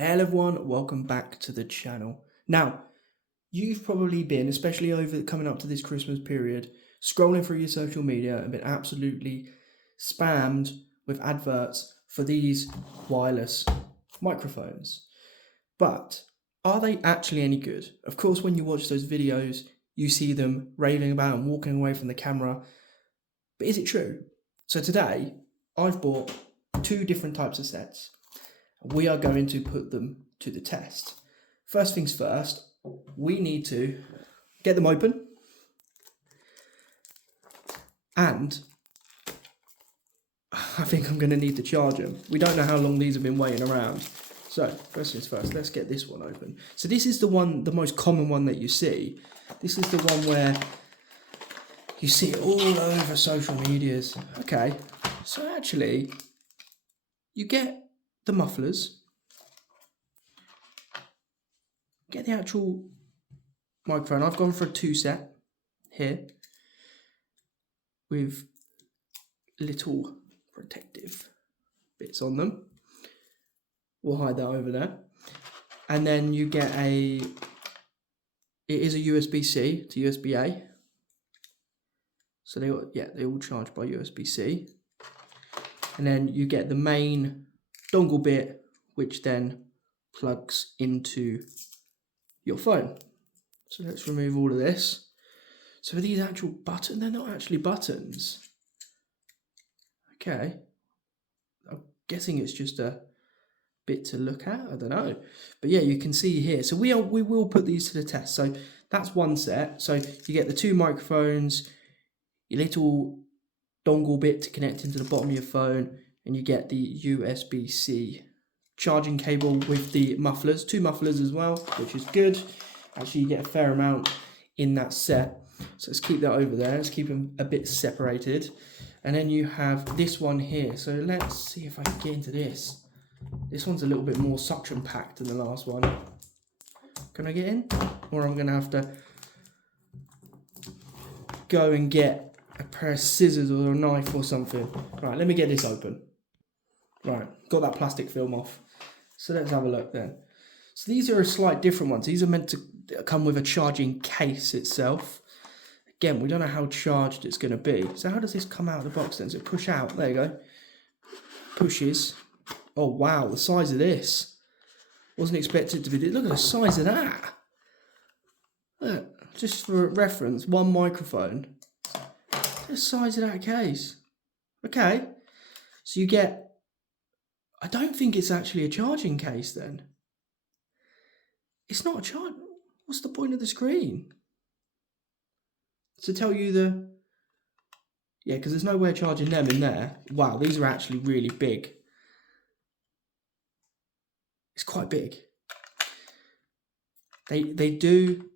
Hello everyone, welcome back to the channel. Now, you've probably been, especially over coming up to this Christmas period, scrolling through your social media and been absolutely spammed with adverts for these wireless microphones. But are they actually any good? Of course, when you watch those videos, you see them raving about and walking away from the camera. But is it true? So today, I've bought two different types of sets. We are going to put them to the test. First things first, we need to get them open, and I think I'm going to need to charge them. We don't know how long these have been waiting around. So first things first, let's get this one open. So this is the most common one that you see. This is the one where you see it all over social medias. Okay, so actually you get the mufflers, get the actual microphone. I've gone for a 2-set here with little protective bits on them. We'll hide that over there. And then you get it is a USB-C to USB-A. So they all charge by USB-C. And then you get the main dongle bit, which then plugs into your phone. So let's remove all of this. So are these actual buttons? They're not actually buttons. Okay. I'm guessing it's just a bit to look at. I don't know. But yeah, you can see here. So we will put these to the test. So that's one set. So you get the two microphones, your little dongle bit to connect into the bottom of your phone, and you get the USB-C charging cable with the mufflers, 2 mufflers as well, which is good. Actually, you get a fair amount in that set. So let's keep that over there. Let's keep them a bit separated. And then you have this one here. So let's see if I can get into this. This one's a little bit more suction packed than the last one. Can I get in? Or I'm going to have to go and get a pair of scissors or a knife or something. Right, let me get this open. Right, got that plastic film off. So let's have a look then. So these are a slight different ones. These are meant to come with a charging case itself. Again, we don't know how charged it's going to be. So how does this come out of the box then? Does it push out? There you go. Pushes. Oh wow, the size of this. Wasn't expected to be. Look at the size of that. Look, just for reference, one microphone. The size of that case. Okay. So you get, I don't think it's actually a charging case then. It's not a charge. What's the point of the screen? To tell you yeah, because there's no way of charging them in there. Wow, these are actually really big. It's quite big. They do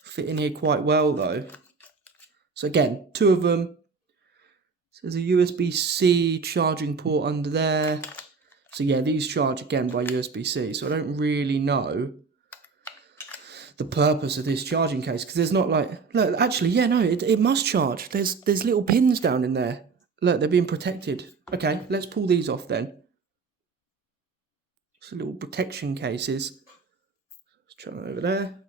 fit in here quite well though. So again, 2 of them. So there's a USB-C charging port under there. So yeah, these charge again by USB-C. So I don't really know the purpose of this charging case, because there's not like, look, actually, yeah, no, it must charge. There's little pins down in there. Look, they're being protected. Okay, let's pull these off then. So little protection cases. Let's chuck that over there.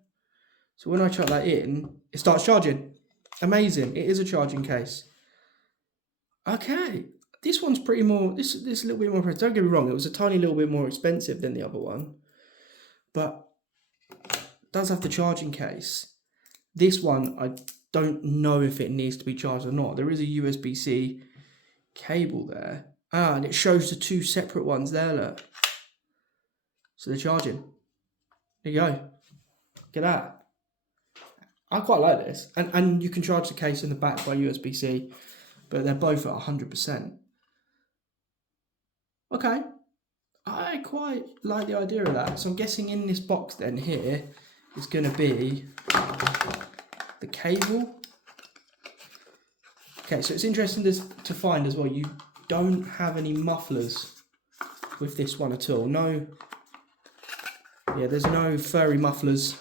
So when I chuck that in, it starts charging. Amazing, it is a charging case. Okay, this one's pretty more, this a little bit more, don't get me wrong, it was a tiny little bit more expensive than the other one, but it does have the charging case. This one, I don't know if it needs to be charged or not. There is a USB-C cable there. And it shows the 2 separate ones there, look. So they're charging. There you go. Look at that. I quite like this. And you can charge the case in the back by USB-C, but they're both at 100%. Okay. I quite like the idea of that. So I'm guessing in this box then here is going to be the cable. Okay, so it's interesting to find as well, you don't have any mufflers with this one at all. No, yeah, there's no furry mufflers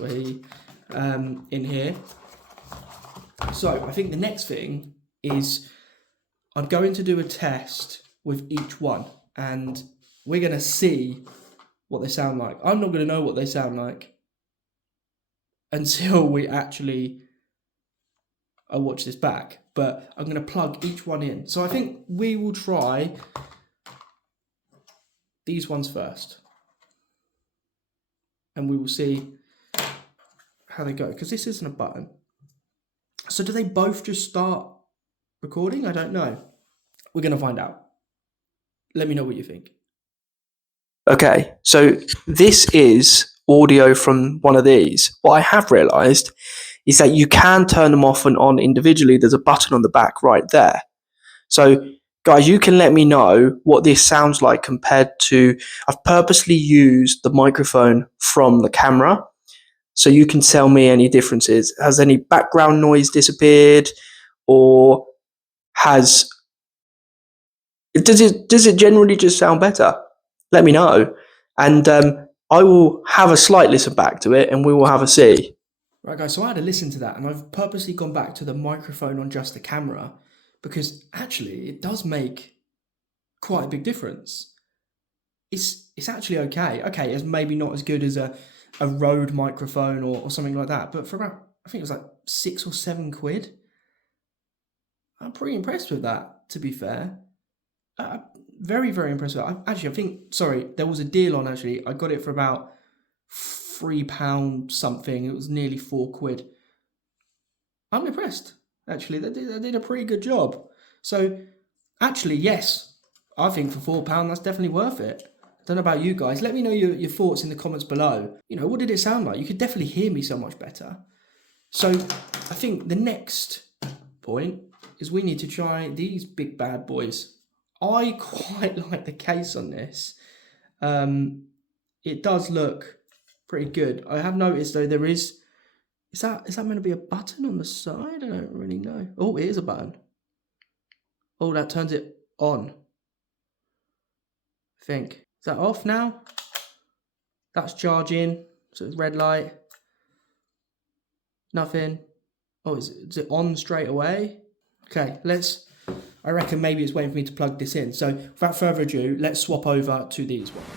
in here. So I think the next thing is I'm going to do a test with each one, and we're going to see what they sound like. I'm not going to know what they sound like until we actually watch this back. But I'm going to plug each one in. So I think we will try these ones first. And we will see how they go. Because this isn't a button. So do they both just start recording? I don't know. We're going to find out. Let me know what you think. Okay, so this is audio from one of these. What I have realised is that you can turn them off and on individually. There's a button on the back right there. So, guys, you can let me know what this sounds like compared to... I've purposely used the microphone from the camera, so you can tell me any differences. Has any background noise disappeared, or has... Does it generally just sound better? Let me know, and I will have a slight listen back to it, and we will have a see. Right, guys, so I had to listen to that, and I've purposely gone back to the microphone on just the camera, because actually it does make quite a big difference. It's actually okay. Okay, it's maybe not as good as a Rode microphone or something like that, but for about, I think it was like £6 or £7. I'm pretty impressed with that, to be fair. Very, very impressed with that. I think, sorry, there was a deal on, actually. I got it for about £3 something. It was nearly £4. I'm impressed, actually. They did a pretty good job. So, actually, yes, I think for £4, that's definitely worth it. I don't know about you guys. Let me know your thoughts in the comments below. You know, what did it sound like? You could definitely hear me so much better. So, I think the next point is we need to try these big bad boys. I quite like the case on this. It does look pretty good. I have noticed though there is that meant to be a button on the side? I don't really know. Oh, it is a button. Oh, that turns it on. I think. Is that off now? That's charging. So it's red light. Nothing. Oh, is it on straight away? Okay, I reckon maybe it's waiting for me to plug this in. So without further ado, let's swap over to these ones.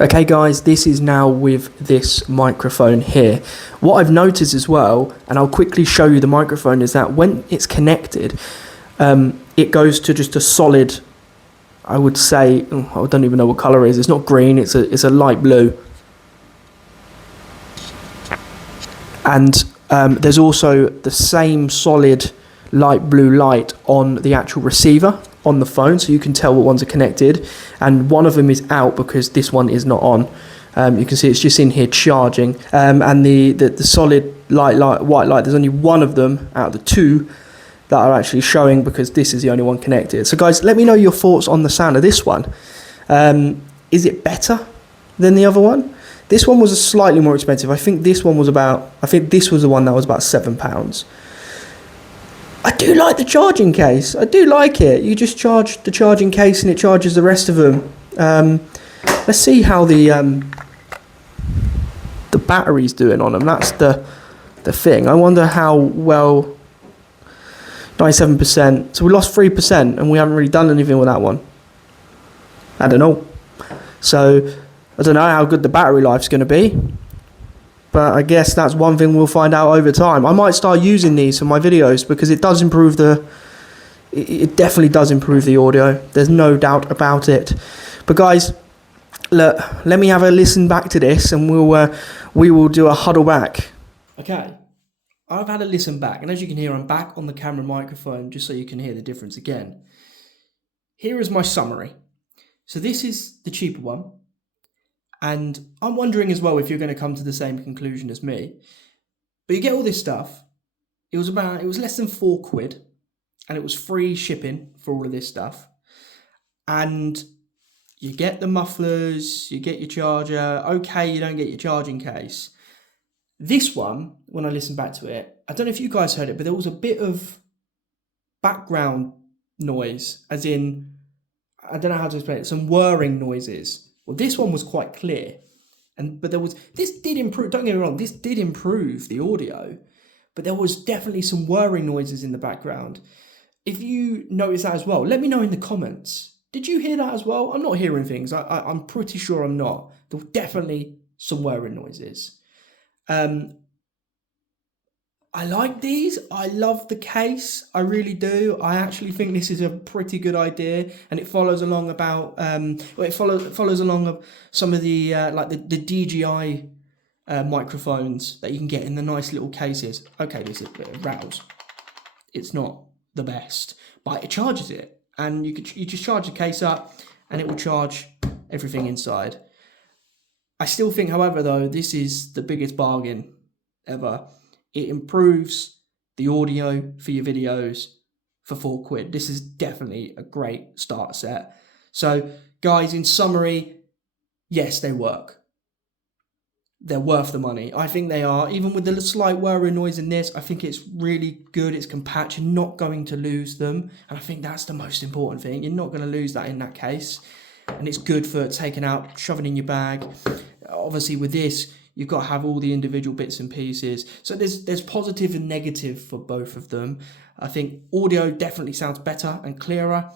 Okay guys, this is now with this microphone here. What I've noticed as well, and I'll quickly show you the microphone, is that when it's connected, it goes to just a solid, I would say, I don't even know what colour it is. It's not green, it's a light blue. And there's also the same solid light blue light on the actual receiver on the phone, so you can tell what ones are connected, and one of them is out because this one is not on. You can see it's just in here charging, and the solid white light, there's only one of them out of the two that are actually showing because this is the only one connected. So guys, let me know your thoughts on the sound of this one. Is it better than the other one? This one was slightly more expensive. I think this one was this was the one that was about £7. I do like the charging case. I do like it. You just charge the charging case and it charges the rest of them. Let's see how the battery's doing on them. That's the thing. I wonder how well... 97%. So we lost 3% and we haven't really done anything with that one. I don't know. So I don't know how good the battery life's going to be. But I guess that's one thing we'll find out over time. I might start using these for my videos because it does improve it definitely does improve the audio. There's no doubt about it. But guys, look, let me have a listen back to this and we will do a huddle back. Okay, I've had a listen back, and as you can hear, I'm back on the camera microphone just so you can hear the difference again. Here is my summary. So this is the cheaper one. And I'm wondering as well if you're going to come to the same conclusion as me. But you get all this stuff. It was less than £4, and it was free shipping for all of this stuff. And you get the mufflers, you get your charger. Okay, you don't get your charging case. This one, when I listened back to it, I don't know if you guys heard it, but there was a bit of background noise, as in, I don't know how to explain it, some whirring noises. Well, this one was quite clear, but this did improve, don't get me wrong, this did improve the audio, but there was definitely some whirring noises in the background. If you notice that as well, let me know in the comments. Did you hear that as well? I'm not hearing things. I'm pretty sure I'm not. There were definitely some whirring noises. I like these. I love the case. I really do. I actually think this is a pretty good idea, and it follows along about it follows along of some of the like the DJI microphones that you can get in the nice little cases. Okay, this is a bit of rattles. It's not the best, but it charges it, and you just charge the case up, and it will charge everything inside. I still think, however, though, this is the biggest bargain ever. It improves the audio for your videos for £4. This is definitely a great starter set. So, guys, in summary, yes, they work. They're worth the money. I think they are. Even with the slight whirring noise in this, I think it's really good. It's compact. You're not going to lose them. And I think that's the most important thing. You're not going to lose that in that case. And it's good for taking out, shoving in your bag. Obviously, with this, you've got to have all the individual bits and pieces. So there's positive and negative for both of them. I think audio definitely sounds better and clearer.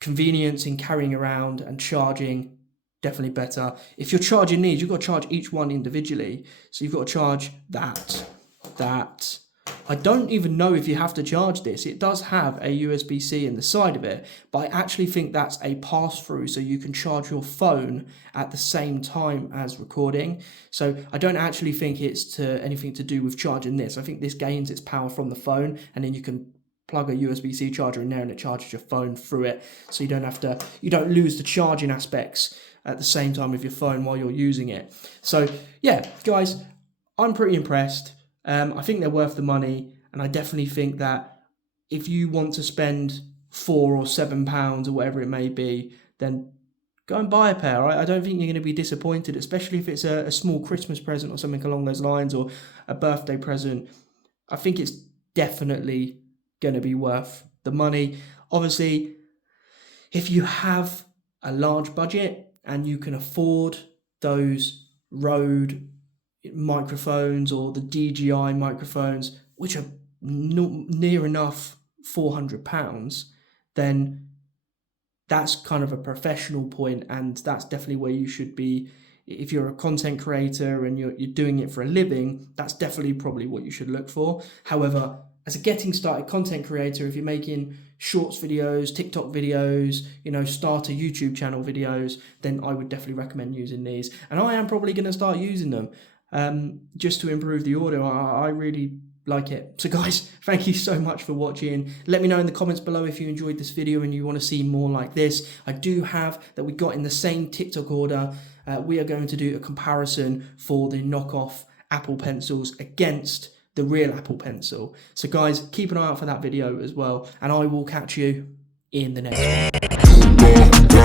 Convenience in carrying around and charging, definitely better. If you're charging these, you've got to charge each one individually. So you've got to charge that. I don't even know if you have to charge this. It does have a USB-C in the side of it, but I actually think that's a pass-through, so you can charge your phone at the same time as recording. So I don't actually think it's anything to do with charging this. I think this gains its power from the phone, and then you can plug a USB-C charger in there and it charges your phone through it. So you don't lose the charging aspects at the same time with your phone while you're using it. So yeah, guys, I'm pretty impressed. I think they're worth the money, and I definitely think that if you want to spend £4 or £7 or whatever it may be, then go and buy a pair. I don't think you're going to be disappointed, especially if it's a small Christmas present or something along those lines, or a birthday present. I think it's definitely going to be worth the money. Obviously, if you have a large budget and you can afford those Rode microphones or the DJI microphones, which are near enough £400, then that's kind of a professional point, and that's definitely where you should be. If you're a content creator and you're doing it for a living, that's definitely probably what you should look for. However, as a getting started content creator, if you're making shorts videos, TikTok videos, start a YouTube channel videos, then I would definitely recommend using these. And I am probably going to start using them just to improve the audio. I really like it. So guys, thank you so much for watching. Let me know in the comments below if you enjoyed this video and you want to see more like this. I do have that we got in the same TikTok order. We are going to do a comparison for the knockoff Apple pencils against the real Apple Pencil. So guys, keep an eye out for that video as well, and I will catch you in the next one.